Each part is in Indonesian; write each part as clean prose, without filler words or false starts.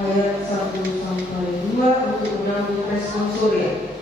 ayat 1 sampai 2 untuk menyambung respon sore.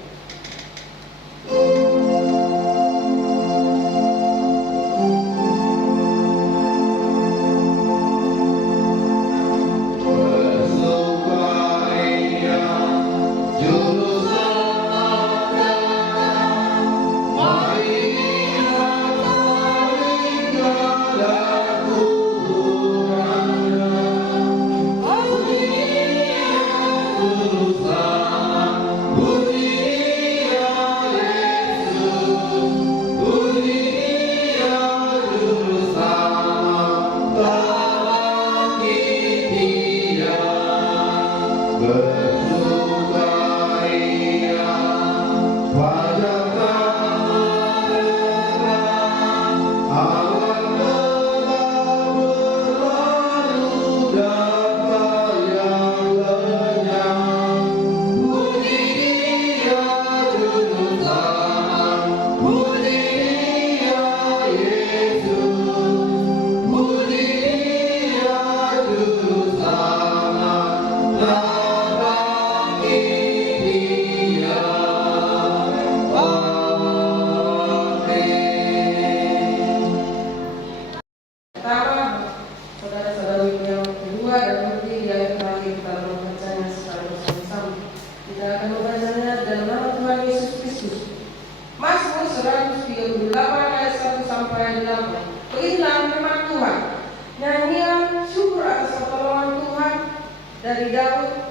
Dari Daud,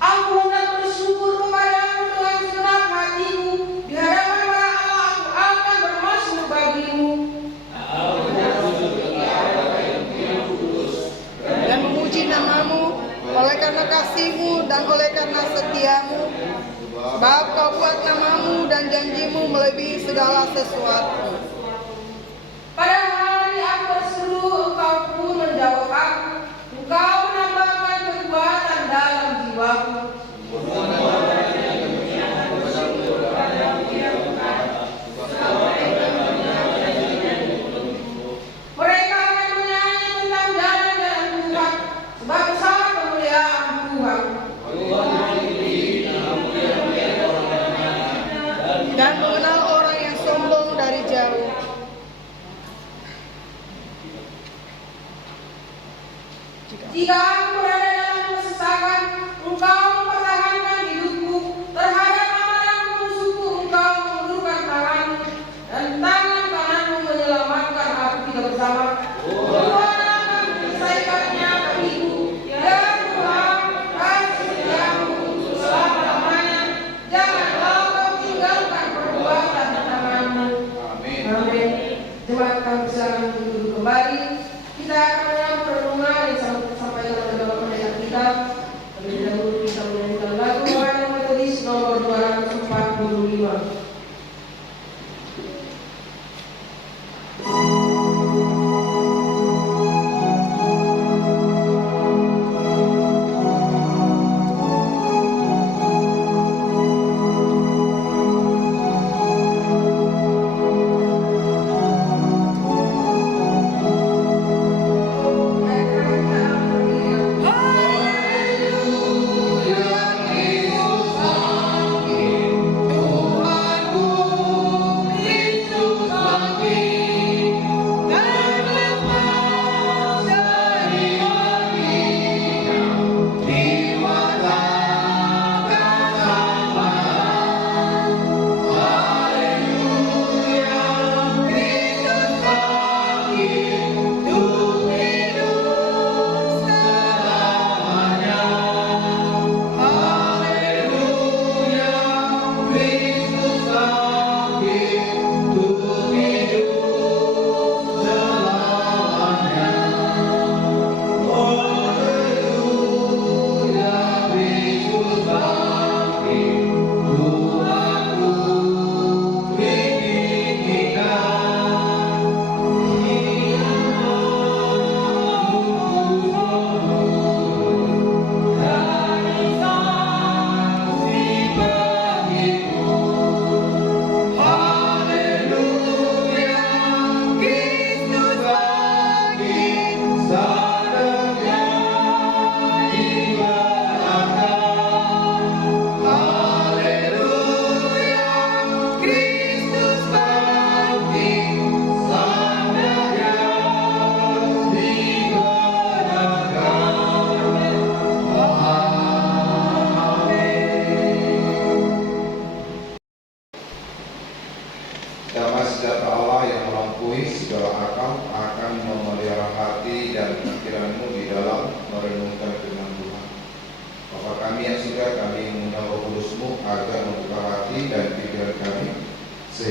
aku hendak bersyukur kepadamu dengan segenap hatiku, di hadapan para Allah aku akan bermasmur bagimu. Dan memuji namamu oleh karena kasihmu dan oleh karena setiamu, sebab kau buat namamu dan janjimu melebihi segala sesuatu. Pada hari aku berseru, engkau pun menjawab aku. Engkau menambahkan kekuatan dalam jiwaku. Mereka akan menyanyi tentang jalan-jalan Tuhan, sebab besar kemuliaan Tuhan. Dan mengenal orang yang sombong dari jauh. Jika aku berada dalam kesesakan, engkau mempertahankan hidupku. Terhadap amarahku musuhku, engkau mengulurkan tanganmu, dan tangan kananmu menyelamatkan aku tidak bersama. Tuhan akan menyelesaikannya bagiku. Ya Tuhan, kasih setiamu untuk selama-lamanya. Janganlah kau tinggalkan perbuatan tanganmu. Amin. Jemaat kami silakan duduk kembali. Kita akan menyambut renungan yang sampai dalam Bapak Pendeta kita. Terlebih dahulu kita menyanyikan lagu Rohani Metodis nomor 245.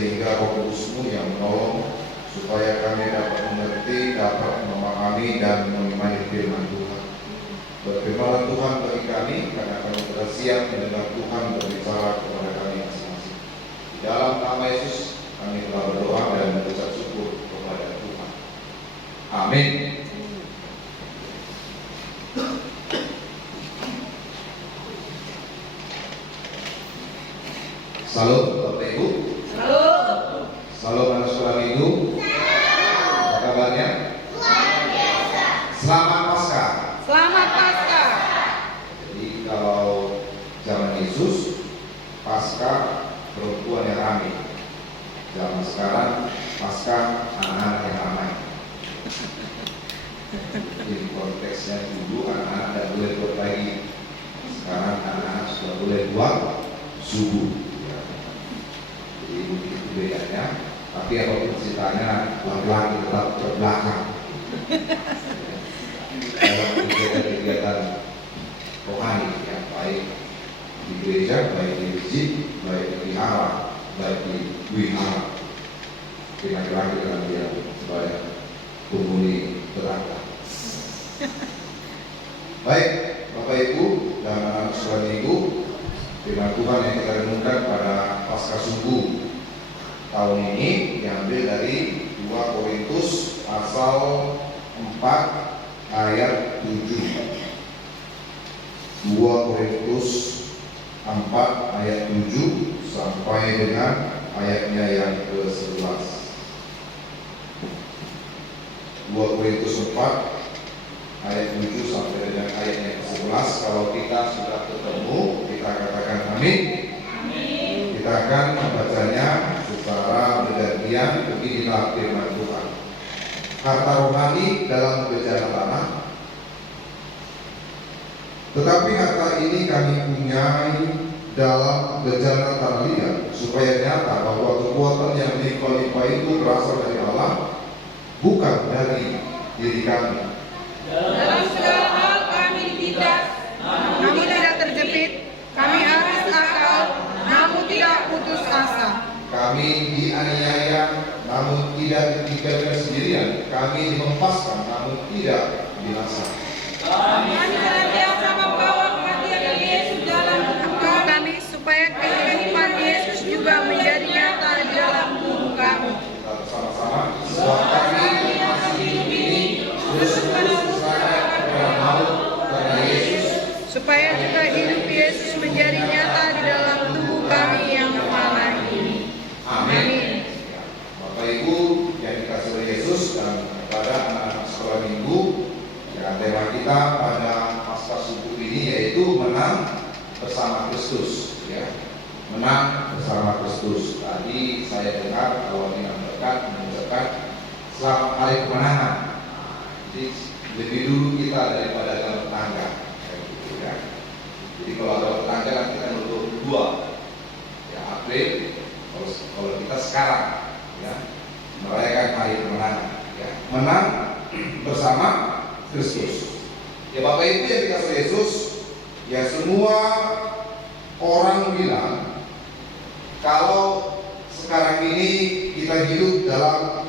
sehingga Roh Kudus-Mu yang menolong supaya kami dapat mengerti, dapat memahami dan mengimani firman Tuhan. Berfirmanlah Tuhan bagi kami, karena kami telah siap mendengar Tuhan berbicara kepada kami masing-masing. Di dalam nama Yesus kami telah berdoa dan mengucap syukur kepada Tuhan. Amin. Salam Bapak Ibu. Salam. Salam anak sekolah Minggu. Apa kabarnya? Luar biasa. Selamat Paskah. Selamat Paskah. Jadi kalau zaman Yesus, Paskah perempuan yang ramai. Zaman sekarang, Paskah anak-anak yang ramai. Jadi konteksnya dulu anak-anak tidak boleh berbagi. Sekarang anak-anak sudah boleh buat subuh. Jadi begitu bedanya. Tapi apapun ceritanya, laki-laki tetap terbelakang dalam kegiatan-kegiatan rohani, ya, baik di gereja, baik di masjid, baik di wihara, baik di wihara. Laki-laki dengan dia sebagai penghuni tetangga. Baik, Bapak Ibu dan anak sekolah Minggu, firman Tuhan yang kita renungkan pada Paskah Sungguh tahun ini diambil dari 2 Korintus pasal 4 ayat 7. 2 Korintus 4 ayat 7 sampai dengan ayatnya yang ke-11. 2 Korintus 4 ayat 7 sampai dengan ayatnya ke-11. Kalau kita sudah ketemu, kita katakan amin. Kita akan membacanya secara bergantian. Beginilah firman Tuhan. Harta rohani dalam bejana tanah, tetapi harta ini kami punyai dalam bejana tanah liat, supaya nyata bahwa kekuatan yang melimpah-limpah itu berasal dari Allah, bukan dari diri kami. Dalam segala hal kami ditindas, Namun tidak terjepit, kami habis akal, namun tidak putus asa. Kami dianiaya, namun tidak ditinggalkan sendirian. Kami dihempaskan, namun tidak binasa. kami senantiasa membawa kematian Yesus dalam Doa kami supaya kehidupan Yesus juga menjadi nyata di dalam tubuh kami. Kita bersama-sama. Sebab kami masih hidup ini, terus berserah kepada maut karena Yesus, Supaya juga hidup Yesus menjadi nyata di dalam tubuh kami yang fana ini. amin. Bapak Ibu yang dikasihi oleh Yesus dan kepada anak-anak sekolah Minggu, ya, tema kita pada Paskah Sungguh ini yaitu menang bersama Kristus, ya. Menang bersama Kristus. Tadi saya dengar kalau imam berkat mengucapkan selamat hari kemenangan. Jadi lebih dulu kita daripada dalam tetangga, kayak gitu, ya. Jadi kalau dalam tetangga kan kita berdua, ya, April. Kalau kita sekarang, ya, merayakan hari kemenangan, ya, menang bersama Kristus. Ya Bapak Ibu yang dikasihi Yesus, ya semua orang bilang kalau sekarang ini kita hidup dalam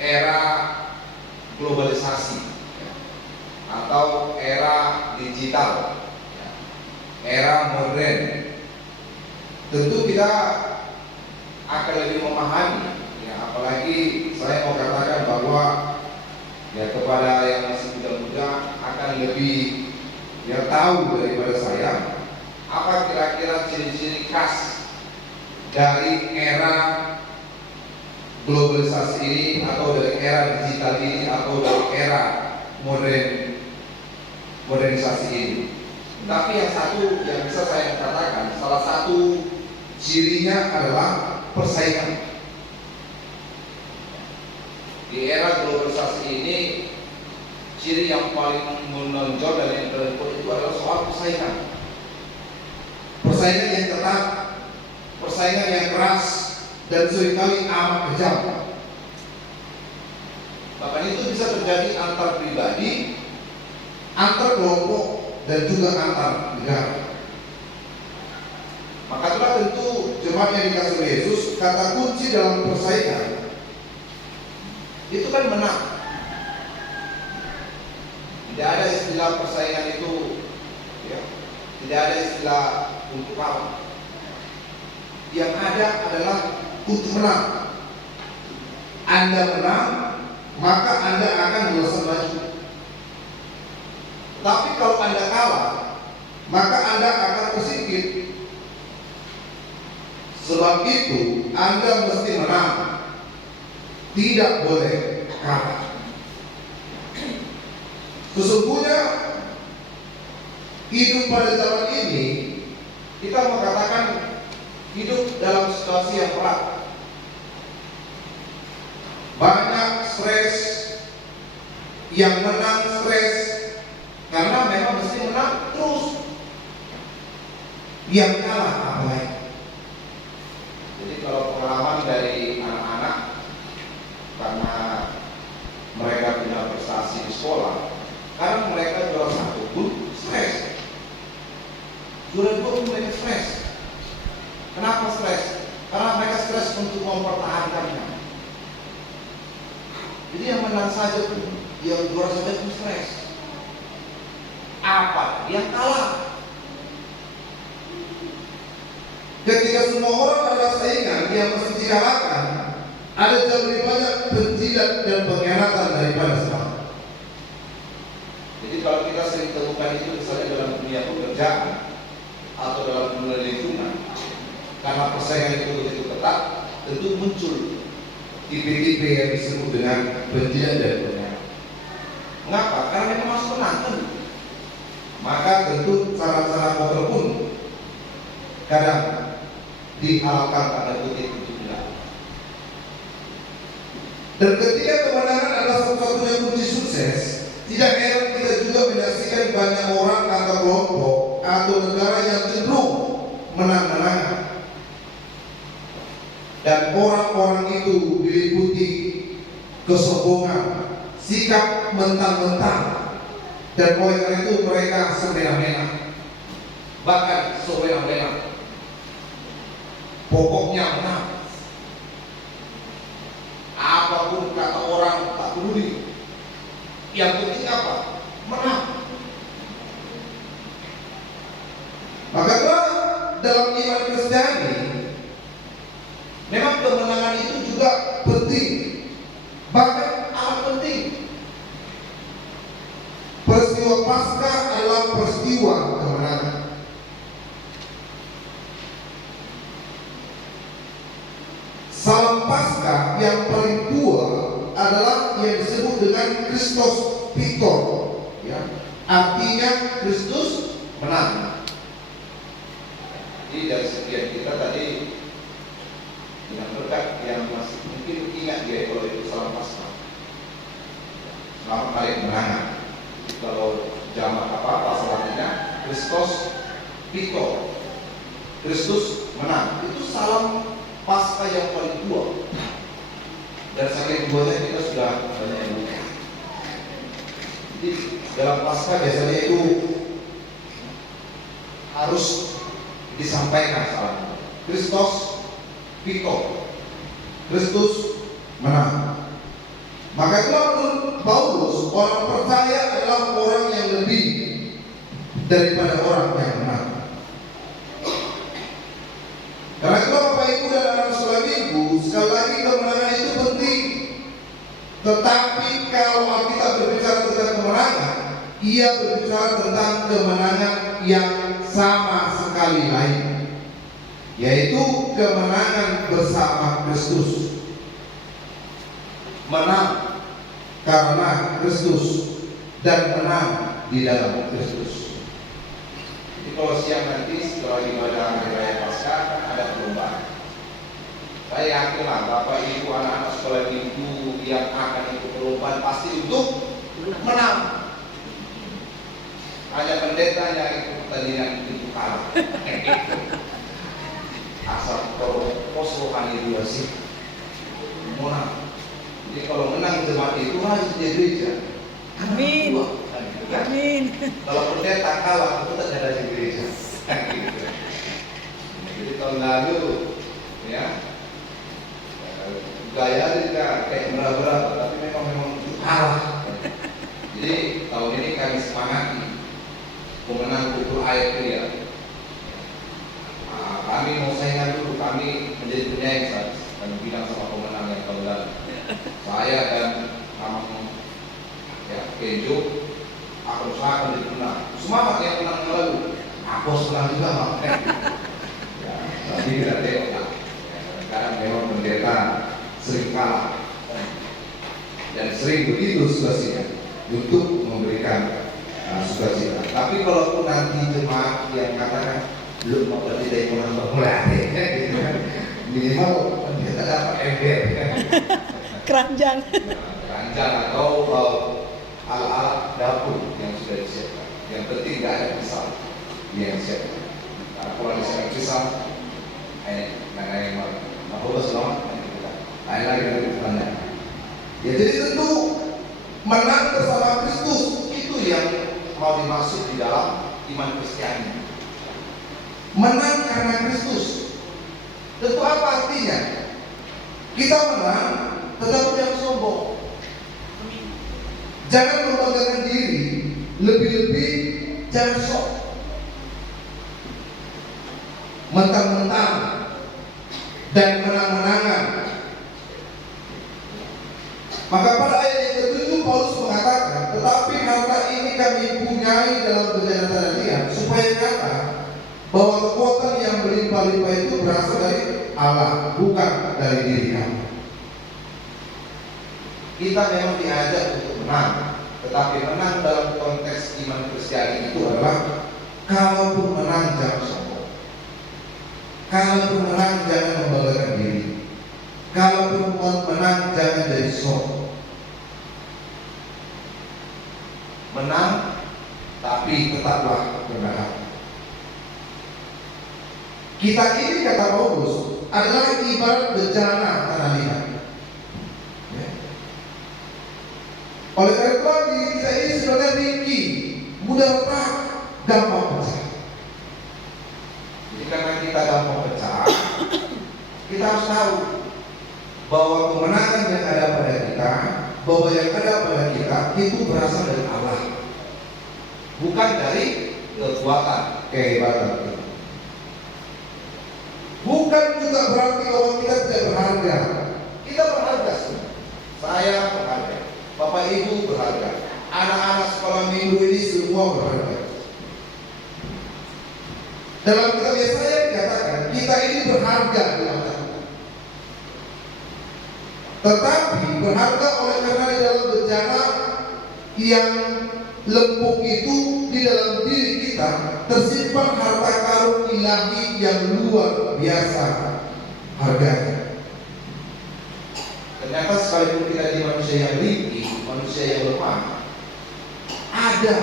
era globalisasi, ya, atau era digital, ya, era modern. Tentu kita akan lebih memahami, ya, apalagi saya mau katakan bahwa ya kepada yang masih muda-muda akan lebih ya tahu daripada saya apa kira-kira ciri-ciri khas dari era globalisasi ini, atau dari era digital ini, atau dari era modernisasi ini. Tapi yang satu yang bisa saya katakan, salah satu cirinya adalah persaingan. Di era globalisasi ini, ciri yang paling menonjol dan yang terlihat itu adalah soal persaingan. Persaingan yang ketat, persaingan yang keras, dan seringkali amat kejam. Bahkan itu bisa terjadi antar pribadi, antar kelompok, dan juga antar negara. Maka itulah tentu jemaat yang dikasihi Yesus, kata kunci dalam persaingan itu kan menang. Tidak ada istilah persaingan itu, ya, tidak ada istilah untuk kalah. Yang ada adalah untuk menang. Anda menang, maka Anda akan melesat maju. Tapi kalau Anda kalah, maka Anda akan tersingkir. Sebab itu Anda mesti menang, tidak boleh kalah. Sesungguhnya hidup pada zaman ini, kita mengatakan hidup dalam situasi yang berat. Banyak stres, yang menang stres karena memang mesti menang terus. Yang kalah apa lagi? Jadi kalau pengalaman dari anak-anak, karena mereka punya prestasi di sekolah, karena mereka juara 1 pun stres, juara 2 pun mereka stres. Kenapa stres? Karena mereka stres untuk mempertahankannya. Jadi yang menang saja pun, yang juara saja pun stres. Apa? Yang kalah. Ketika semua orang adalah saingan yang mesti dikalahkan, ada jauh lebih banyak penjilat dan pengkhianatan daripada semangat. Jadi kalau kita sering temukan itu misalnya dalam dunia pekerjaan atau dalam dunia lingkungan, karena persaingan itu begitu ketat, tentu muncul tipe-tipe yang disebut dengan penjilat dan pengkhianatan. Mengapa? Karena mereka masuk menang. Maka tentu cara-cara kotor pun kadang dihalalkan pada kutip untuk dilakukan. Dan ketika kemenangan adalah satu-satunya kunci sukses, tidak heran kita juga menyaksikan banyak orang atau kelompok atau negara yang cenderung menang-menangan. Dan orang-orang itu diliputi kesombongan, sikap mentang-mentang, dan oleh karena itu mereka semena-mena, bahkan semena-mena. Pokoknya menang. Apapun kata orang tak peduli. Yang penting apa? Menang. Maka dalam iman Kristiani, memang kemenangan itu juga penting, bahkan amat penting. Peristiwa Paskah adalah peristiwa kemenangan. Salam Paskah yang paling tua adalah yang disebut dengan Christos Victor, ya, artinya Kristus menang. Jadi dari sekian kita tadi yang berkat yang masih mungkin ingat dia kalau itu salam Paskah, selamat hari kemenangan. Kalau jamak apa pasalnya Kristos Victor, Kristus menang, itu salam Paskah yang paling tua. Dan saking tuanya kita sudah banyak yang lupa. Jadi dalam Paskah biasanya itu harus disampaikan salam Kristos Victor, Kristus menang. Maka itulah menurut Paulus, orang percaya adalah orang yang lebih daripada orang yang menang. Karena itu Bapak Ibu dan anak sekolah minggu, sekali lagi kemenangan itu penting. Tetapi kalau Alkitab berbicara tentang kemenangan, ia berbicara tentang kemenangan yang sama sekali lain, yaitu kemenangan bersama Kristus. Menang karena Kristus dan menang di dalam Kristus. Jadi kalau siang nanti setelah ibadah hari raya Paskah kan ada perlombaan. Saya yakinlah Bapak Ibu anak-anak sekolah minggu yang akan ikut perlombaan pasti untuk menang. Hanya pendeta yang ikut pertandingan itu kalah. Asal pos rohani dua sih menang. Jadi kalau menang jemaat itu harus di gereja. Amin. Amin. Kalau pendeta kalah itu tidak ada di gereja. Jadi tahun lalu, ya, pemenang pukul air pria. Nah, kami mau saingan dulu, kami menjadi penyaing saat kami bilang sama pemenang yang tahun lalu. Saya dan Kenjo akan usahakan menjadi pemenang. Semangat yang menang yang lalu. Aku senang juga makanya. Ya, tapi tidak tengok lah. Kadang memang pendeta sering kalah dan sering begitu situasinya untuk memberikan sukacita. Tapi kalaupun nanti jemaat yang katakan belum mau tidak kurang mulai, gitu kan, minimal pendeta dapat ember, Keranjang. keranjang atau alat-alat dapur yang sudah disiapkan. Yang penting tidak ada pisau yang siap. Karena kalau disiapkan pisau, yang mau selamat, lain lagi dari tanda. Ya jadi tentu menang bersama Kristus itu yang mau dimaksud di dalam iman Kristiani. Menang karena Kristus. Tentu apa artinya? Kita menang, tetapi jangan sombong. Jangan membanggakan diri, lebih-lebih jangan sok. Mentang-mentang dan menang-menangan. Maka pada ayat yang ke-7 Paulus mengatakan, tetapi harta ini kami punyai dalam bejana tanda supaya nyata bahwa kekuatan yang berlimpah-limpah itu berasal dari Allah, bukan dari diri kami. Kita memang diajak untuk menang, tetapi menang dalam konteks iman Kristiani itu adalah kalaupun menang jangan sombong, kalaupun menang jangan membanggakan diri, kalaupun menang jangan jadi sok. Menang, tapi tetaplah berharap. Kita ini kata Paulus adalah ibarat bejana tanah liat. Ya. Oleh karena itu diri kita ini sebenarnya tinggi, mudah retak, gampang pecah. Jadi karena kita gampang pecah, kita harus tahu bahwa kemenangan yang ada pada kita, bahwa yang ada pada kita itu berasal dari Allah, bukan dari kekuatan, kehebatan kita. Bukan juga berarti bahwa kita tidak berharga. Kita berharga semua. Saya berharga, Bapak Ibu berharga, anak-anak sekolah minggu ini semua berharga. Dalam kitab Yesaya dikatakan kita ini berharga di mata Tuhan. Tetapi berharga oleh karena di dalam bejana yang lempung itu di dalam diri kita tersimpan harta karun ilahi yang luar biasa harganya. Ternyata sekalipun kita di manusia yang ringkih, manusia yang lemah, ada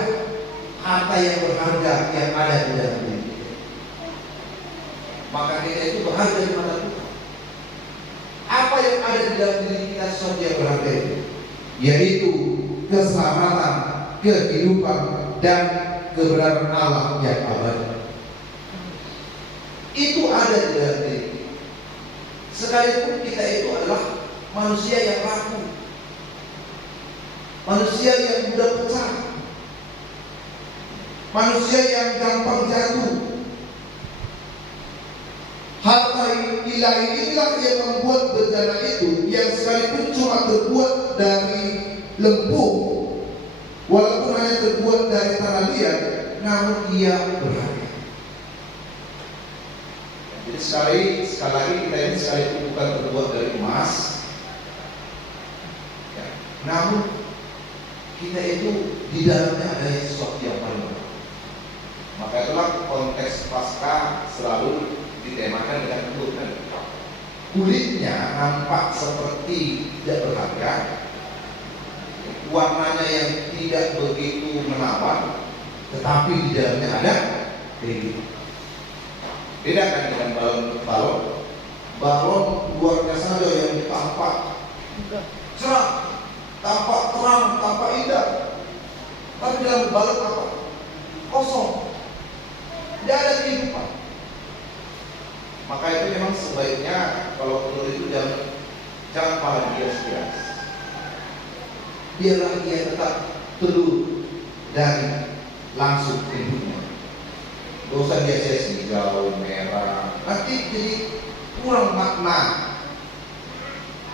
harta yang berharga yang ada di dalam diri kita. Maka kita itu berharga di mata Tuhan. Apa yang ada di dalam diri kita sesuatu yang berharga itu, yaitu keselamatan, kehidupan, dan kebenaran Allah yang abadi. Itu ada di dalam diri. Sekalipun kita itu adalah manusia yang rapuh, manusia yang mudah pecah, manusia yang gampang jatuh. Harta ilahi inilah yang membuat bejana itu yang sekalipun cuma terbuat dari lempung, walaupun hanya terbuat dari tanah liat, namun ia berharga. Jadi sekali lagi kita ini sekalipun bukan terbuat dari emas, ya, namun kita itu di dalamnya ada sesuatu yang paling baik. Maka itulah konteks Paskah selalu ditemakan dengan kulit. Kulitnya nampak seperti tidak berharga, warnanya yang tidak begitu menawan, tetapi di dalamnya ada kehidupan. Beda kan dengan balon luarnya saja yang tampak cerah, tampak terang, tampak indah, tapi dalam balon apa? Kosong, tidak ada kehidupan. Maka itu memang sebaiknya kalau telur itu jangan malah dihias-hias. Biarlah dia tetap telur dari langsung hidupnya. Dosa biasa hijau, merah, nanti jadi kurang makna.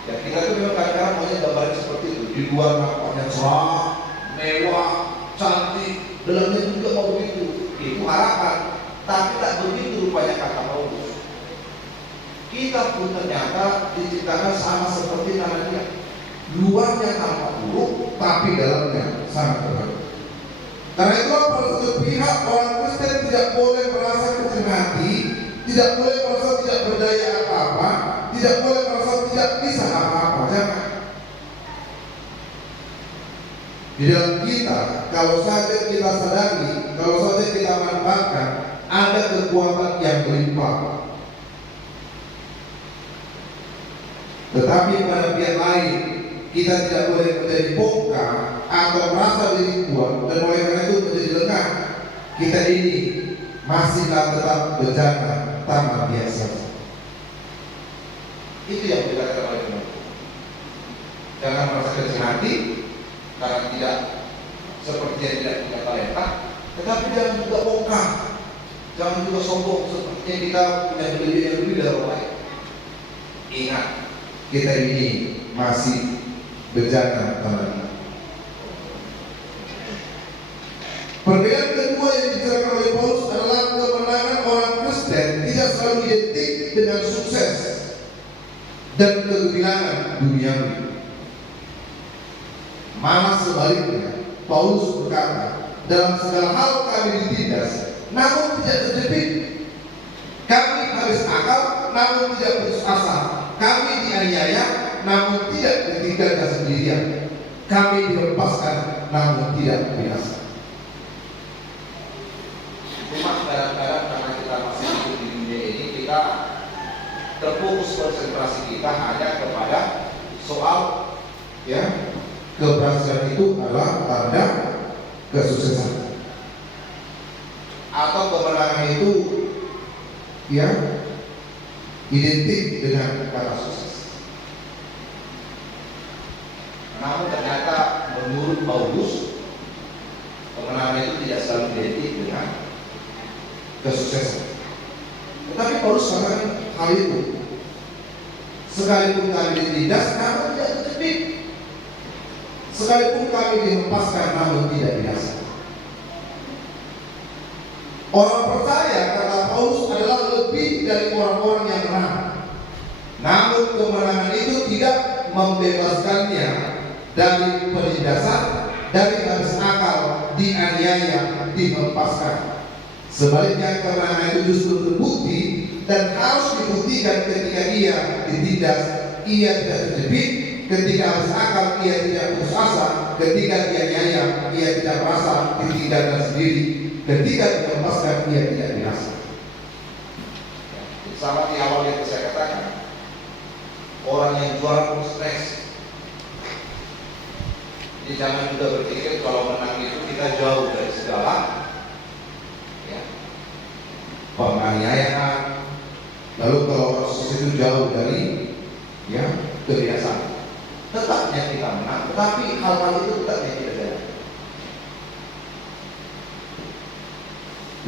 Ya kita tuh memang kadang-kadang maunya gambaran seperti itu. Di luar nampaknya cerah, mewah, cantik, dalamnya juga mau begitu. Itu harapan, tapi tak begitu rupanya kata Paulus. Kita pun ternyata diciptakan sama seperti tanah dia. Luarnya tampak buruk, tapi dalamnya sangat baik. Karena itu pada satu pihak orang Kristen tidak boleh merasa kecil hati, tidak boleh merasa tidak berdaya apa-apa, tidak boleh merasa tidak bisa apa-apa. Jangan. Di dalam kita, kalau saja kita sadari, kalau saja kita manfaatkan, ada kekuatan yang berlimpah. Tetapi pada pihak lain, kita tidak boleh menjadi bongkar atau merasa diri kuat, dan oleh karena itu menjadi lengah. Kita ini masihlah tetap bejana tanpa biasa. Itu yang dikatakan oleh Tuhan. Jangan merasa kecil hati karena tidak seperti yang tidak kita talenta, tetapi jangan juga bongkar, jangan juga sombong seperti kita punya lebih yang lebih dari orang lain. Ingat, kita ini masih bejana teman. Perbedaan kedua yang dibicarakan oleh Paulus adalah kemenangan orang Kristen tidak selalu identik dengan sukses dan kegemilangan duniawi. Malah sebaliknya, Paulus berkata, dalam segala hal kami ditindas, namun tidak terjepit. Kami habis akal, namun tidak putus asa. Kami dianiaya, namun tidak ditinggalkan sendirian. Kami dilepaskan, namun tidak binasa. Cuma kadang-kadang karena kita masih hidup di dunia ini, kita terfokus konsentrasi kita hanya kepada soal ya keberhasilan itu adalah tanda kesuksesan, atau kemenangan itu ya identik dengan kata sukses. Namun ternyata menurut Paulus, kemenangan itu tidak selalu identik dengan kesuksesan. Tetapi Paulus katakan hal itu, sekalipun kami ditindas, namun tidak terjepit. Sekalipun kami dihempaskan, namun tidak binasa. Orang percaya, kata Paulus, adalah lebih dari orang-orang yang menang. Namun kemenangan itu tidak membebaskannya dari penindasan, dari habis akal, dianiaya, dihempaskan. Sebaliknya kemenangan itu justru terbukti dan harus dibuktikan ketika ia ditindas, ia tidak terjepit, ketika habis akal ia tidak putus asa, ketika dianiaya ia tidak merasa ditinggalkan sendiri, ketika dihempaskan ia tidak binasa. Sama di awal yang saya katakan, orang yang juara pun stres. Jadi jangan juga berpikir kalau menang itu kita jauh dari segala penganiayaan, lalu kalau orang sukses itu jauh dari kebiasaan. Tetapnya kita menang, tetapi hal-hal itu tetapnya tidak ada.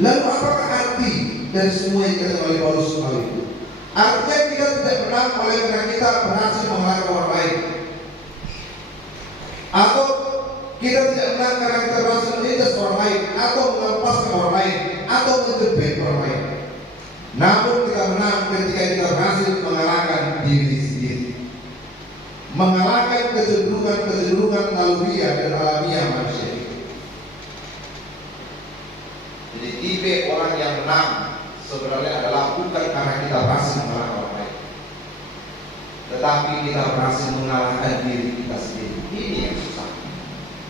Lalu apakah arti dari semua yang dikatakan oleh Paulus hal itu? Artinya kita tidak menang oleh karena kita berhasil mengalahkan orang lain, atau kita tidak menang karena kita berhasil menindas orang lain, atau melepaskan orang lain, atau menjepit orang lain. Namun kita menang ketika kita berhasil mengalahkan diri sendiri, mengalahkan kecenderungan naluriah dan alamiah manusia itu. Jadi tipe orang yang menang sebenarnya adalah bukan karena kita berhasil mengalahkan orang lain, tetapi kita berhasil mengalahkan diri kita sendiri. Ini yang susah.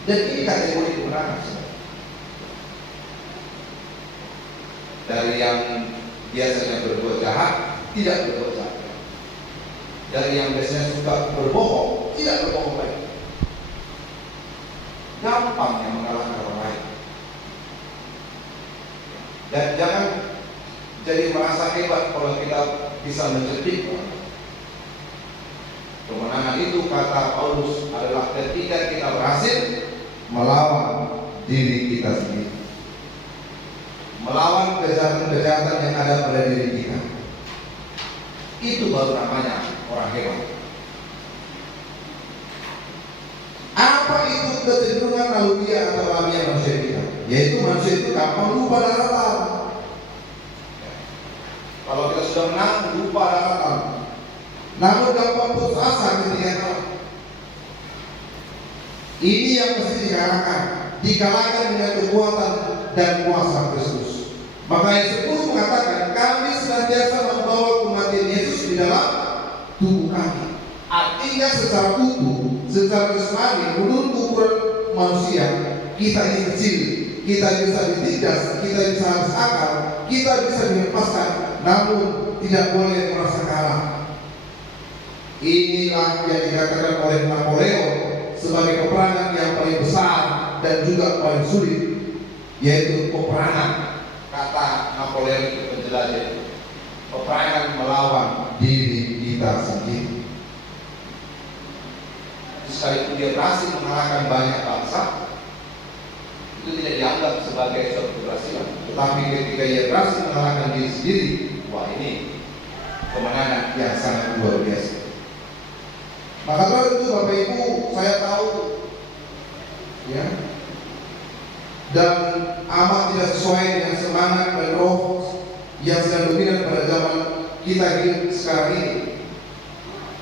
Dan ini kategori kemenangan. Dari yang biasanya berbuat jahat, tidak berbuat jahat. Dari yang biasanya suka berbohong, tidak berbohong lagi. Gampang yang mengalahkan orang lain. Dan jangan jadi merasa hebat kalau kita bisa menjepit orang. Kemenangan itu, kata Paulus, adalah ketika kita berhasil melawan diri kita sendiri, melawan kejahatan-kejahatan yang ada pada diri kita. Itu baru namanya orang hebat. Apa itu kecenderungan alamiah atau alamiah manusia kita? Yaitu manusia itu gampang lupa daratan. Kalau kita sudah menang, lupa daratan. Namun gampang putus asa ketika kalah. Ini yang mesti dikalahkan dengan kekuatan dan kuasa Kristus. Maka ayat 10 mengatakan, kami senantiasa membawa kematian Yesus di dalam tubuh kami. Artinya secara utuh, secara jasmani, menurut ukuran manusia, kita ini kecil, kita bisa ditindas, kita bisa habis akal, kita bisa dilepaskan, namun tidak boleh merasa kalah. Inilah yang dikatakan oleh Napoleon sebagai peperangan yang paling besar dan juga paling sulit, yaitu peperangan. Kata Napoleon itu penjelajah, peperangan melawan diri kita sendiri. Sekalipun dia berhasil mengalahkan banyak bangsa, itu tidak dianggap sebagai suatu keberhasilan. Tetapi ketika ia berhasil mengalahkan diri sendiri, wah, ini kemenangan yang sangat luar biasa. Maka itu Bapak Ibu, saya tahu ya, dan amat tidak sesuai dengan semangat dan roh yang sedang dominan pada zaman kita hidup sekarang ini.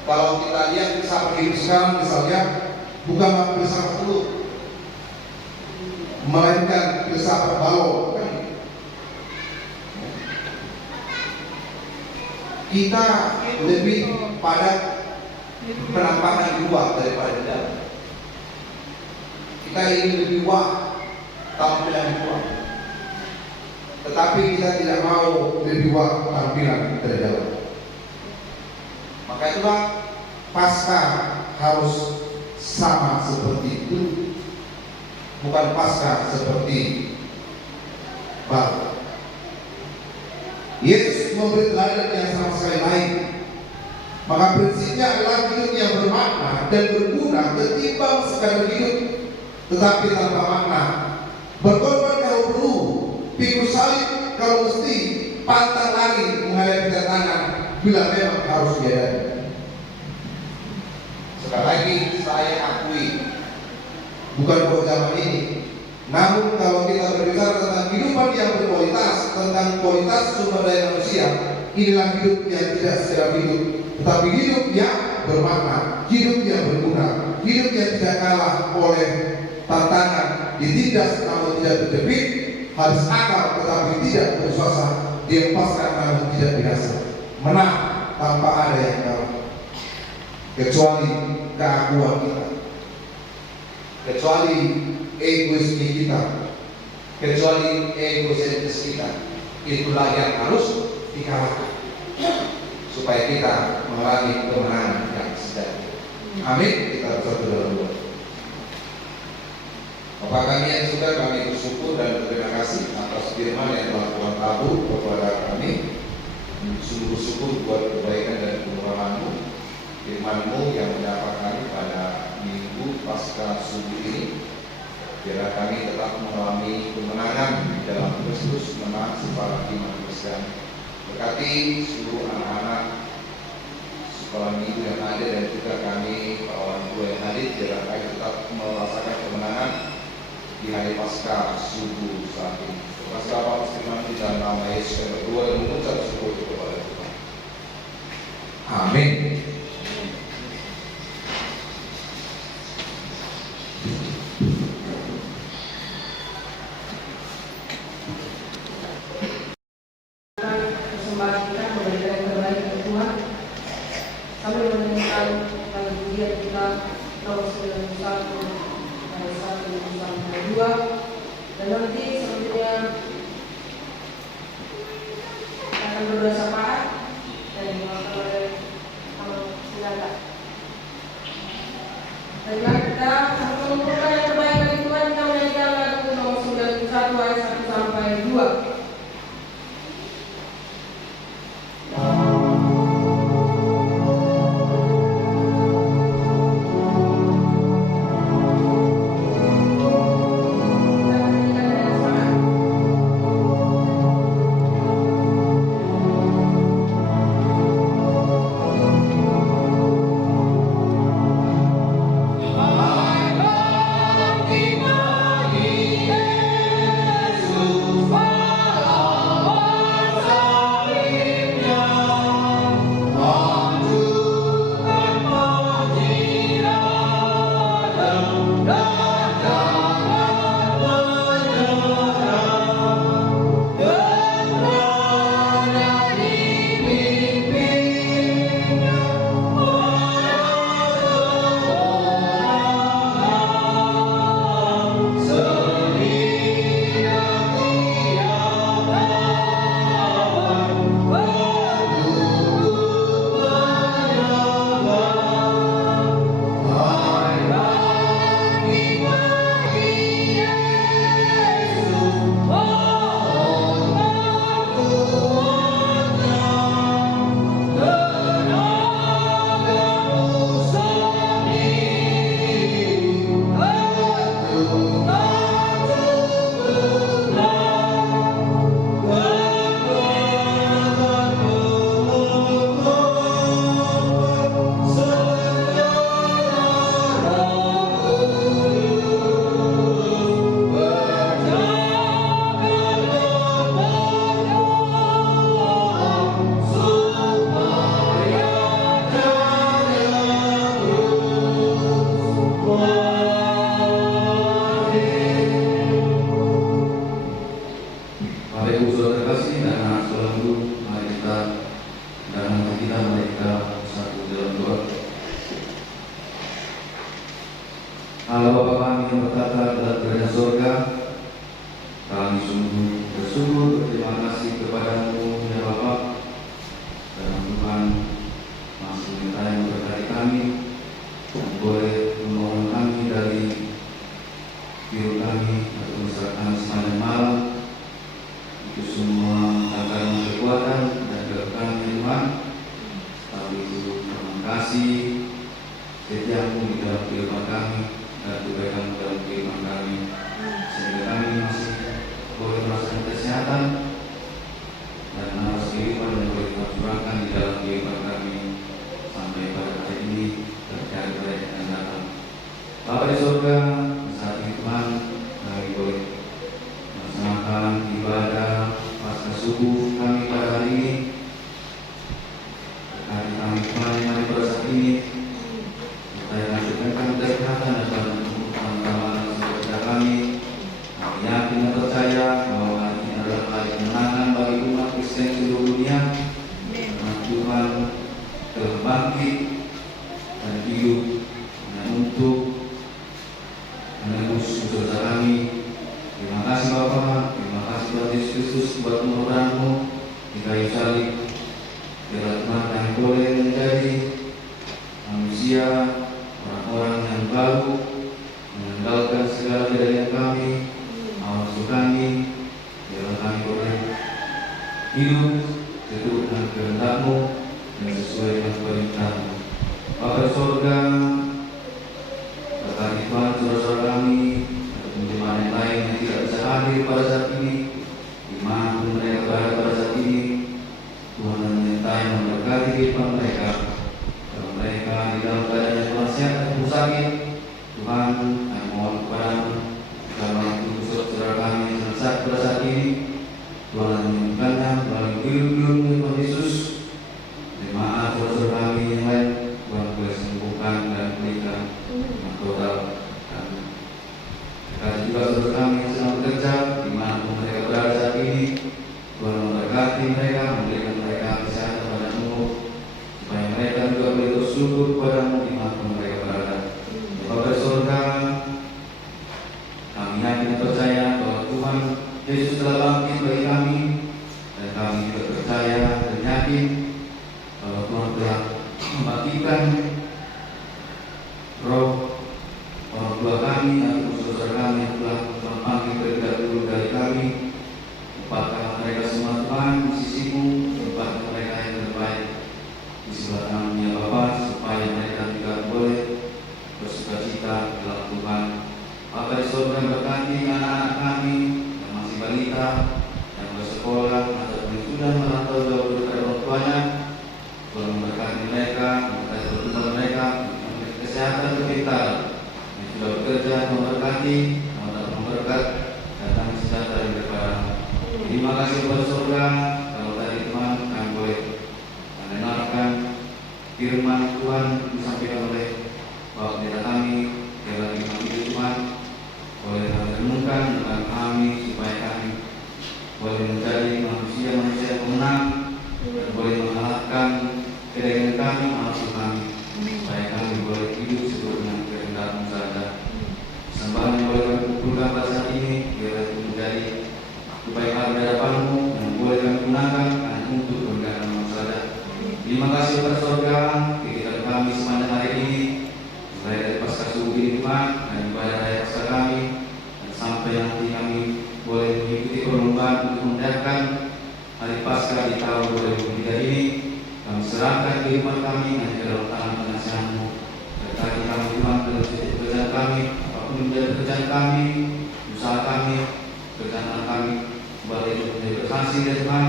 Kalau kita lihat filsafat hidup sekarang misalnya, bukanlah filsafat telur, melainkan filsafat balon. Kita lebih pada penampakan di luar daripada di dalam. Kita ingin lebih wah, tampilan di luar, tetapi kita tidak mau lebih wah tampilan dari dalam. Maka itulah Paskah harus sama seperti itu, bukan Paskah seperti baru. Yesus memberi teladan yang sama sekali lain. Maka prinsipnya adalah hidup yang bermakna dan berguna ketimbang sekadar hidup tetapi tanpa makna. Berkorban kalau perlu, pikul salib kalau mesti, pantang lari menghadapi tantangan bila memang harus dihadapi. Sekali lagi saya akui, bukan buat zaman ini. Namun kalau kita berbicara tentang kehidupan yang berkualitas, tentang kualitas sumber daya manusia, inilah hidup yang tidak sekedar hidup, tetapi hidup yang bermakna, hidup yang berguna, hidup yang tidak kalah oleh tantangan, ditindas namun tidak berjepit, habis akal tetapi tidak putus asa, dilepaskan namun tidak binasa, menang tanpa ada yang kalah, kecuali keaguan kita, kecuali egoisme kita, kecuali egosentris kita. Itulah yang harus dikalahkan supaya kita mengalami kemenangan yang sejati. Amin. Kita bersatu dalam doa. Bapak kami yang sudah, kami bersyukur dan berterima kasih atas firman yang telah Tuhan tabur kepada kami. Sungguh bersyukur buat kebaikan dan kemurahan-Mu, firman-Mu yang menyapa kami pada minggu pasca subuh ini. Biarlah kami tetap mengalami kemenangan di dalam Kristus, menang separah iman Kristen. Berkati seluruh anak-anak sekolah minggu yang ada dan juga kami para orang tua yang hadir. Biarlah kami tetap merasakan kemenangan di hari pasca subuh saat ini. Terima kasih Bapak firman di dalam nama Yesus yang berdua yang mengucap syukur kepada Tuhan. Amin. Dan nanti selanjutnya akan berdoa syafaat dan dimulakan oleh senjata. Baiklah, kita mengumpulkan yang terbaik bagi Tuhan. Kita menyanyikan lagu nomor 91 ayat 1 sampai 2. Bapak Ibu Saudara terkasih dan anak sekolah minggu, mari kita dan hati kita mereka satu dalam doa. Allah Bapa kami yang bertata dalam kerajaan surga, kami sungguh bersyukur berterima kasih kepadamu ya Bapa, dan Tuhan masih minta yang berkati kami, boleh menolong kami dari hidup kami atau misalkan sepanjang malam. Itu semua akan kekuatan dan berkat Tuhan. Tapi itu terima kasih setiapmu di dalam kehidupan kami dan kebaikan dalam kehidupan kami, sehingga kami masih boleh merasakan kesehatan dan narasi kehidupan yang boleh kita curahkan di dalam kehidupan kami sampai pada hari ini terjadi hari yang akan datang. Bapa di surga, saat ini Tuhan, kami boleh melaksanakan ibadah pasca subuh kami pada hari ini. Berkati kami Tuhan yang ada pada saat ini, kita yang mengajukan kesehatan dan keamanan seperti kami. Kami yakin dan percaya bahwa hari ini adalah hari kemenangan bagi umat Kristen seluruh dunia. Karena Tuhan telah bangkit dan hidup dan untuk menembus dosa kami. Terima kasih Bapa, terima kasih Tuhan Yesus Kristus buat pengorbananmu di kayu salib. Biarlah Tuhan yang boleh menjadi manusia, orang-orang yang baru, meninggalkan segala kejadian kami, awal kami. Biarlah kami boleh hidup seturut dengan kehendak-Mu dan sesuai dengan perintah-Mu. Bapa di surga, berkati Tuhan saudara-saudara kami ataupun jemaat yang lain yang tidak bisa hadir pada saat ini, di mana mereka berada pada saat ini. Tuhan menyertai dan memberkati kehidupan mereka. Kalau mereka di dalam keadaan yang kurang sehat ataupun sakit, Tuhan kami mohon kepadamu, kalau itu saudara kami yang sakit pada saat ini, Tuhan menyembuhkannya melalui hidup Tuhan Yesus. Jemaat saudara kami yang lain, Tuhan boleh sembuhkan dan berikan total. Dan juga saudara kami yang sedang bekerja, di mana mereka berada saat ini, Tuhan memberkati mereka, memberikan mereka kesehatan pada umur, supaya mereka juga boleh bersyukur kepadamu di mana mereka berada. Bapa di surga, kami yakin dan percaya bahwa Tuhan Yesus telah bangkit bagi kami, dan kami juga percaya dan yakin bahwa Tuhan telah membangkitkan roh orang tua kami atau saudara kami yang telah memanggil terlebih dahulu dari kami. Tempatkan mereka semua Tuhan di sisi-Mu, tempatkan mereka yang terbaik di sebelah kanan ya Bapa, supaya mereka juga boleh bersukacita dalam Tuhan. Bapa di surga, berkati anak-anak kami yang masih balita, yang bersekolah atau yang sudah merantau jauh dari orang tuanya. Tuhan memberkati mereka, memberkati pertumbuhan mereka, memberi kesehatan kepintaran. Yang sudah bekerja memberkati, memberkat datang sejahtera yang berkah. Terima kasih kepada surga. Kalau tadi Tuhan kami boleh mendengarkan firman Tuhan disampaikan oleh Bapak Pendeta kami, dalam firman itu Tuhan boleh kami renungkan dengan kami supaya kami boleh menjadi manusia-manusia yang pemenang dan boleh mengalahkan keinginan kami, nafsu kami, supaya kami boleh hidup sesuai dengan kehendak-Mu saja. Sembahan yang boleh kami kumpulkan pada saat ini, biarlah itu menjadi kebaikan di hadapan-Mu yang boleh kami gunakan hanya untuk kemuliaan-Mu saja. Terima kasih kepada surga, kegiatan kami sepanjang hari ini, mulai dari pasca subuh ini Tuhan, dan ibadah raya pasca kami, dan sampai nanti kami boleh mengikuti perlombaan untuk mendayakan hari pasca di tahun 2003 ini. Kami serahkan kehidupan kami hanya ke dalam tangan pengasihan-Mu. Berkati kami Tuhan dalam setiap pekerjaan kami, apapun menjadi pekerjaan kami, usaha kami, pekerjaan kami, kembali menjadi bersaksi dari Tuhan,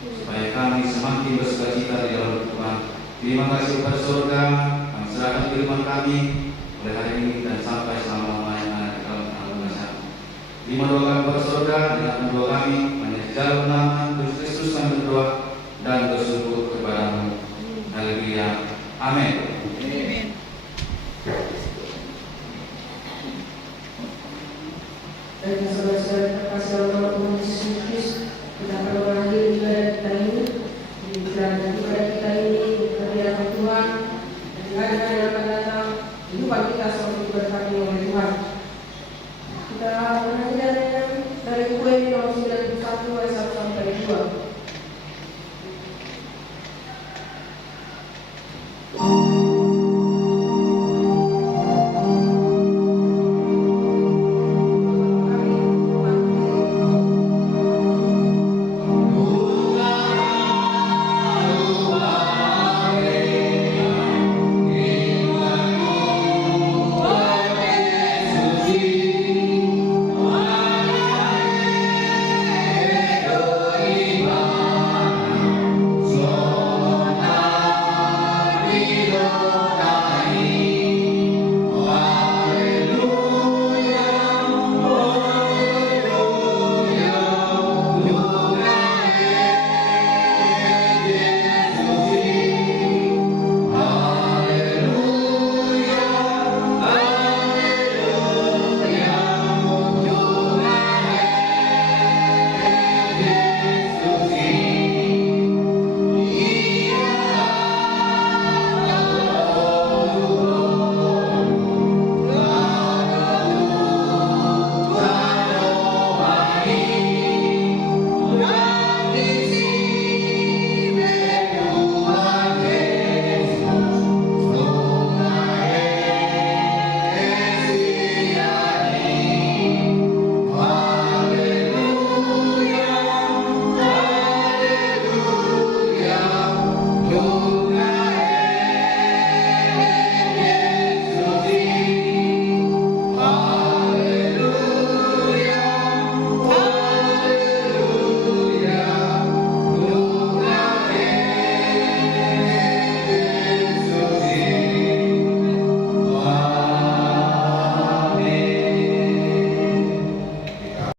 supaya kami semakin bersukacita di dalam Tuhan. Terima kasih kepada surga, kami serahkan kehidupan kami oleh hari ini dan sampai selama-lamanya di dalam tangan pengasihan-Mu. Terima doa kami kepada surga, dengan doa kami, hanya di dalam nama Yesus Kristus kami berdoa dan bersyukur kepada-Mu. Haleluya. Amin. Dan saudara-saudara terkasih dalam nama Tuhan Yesus Kristus, Tuhan.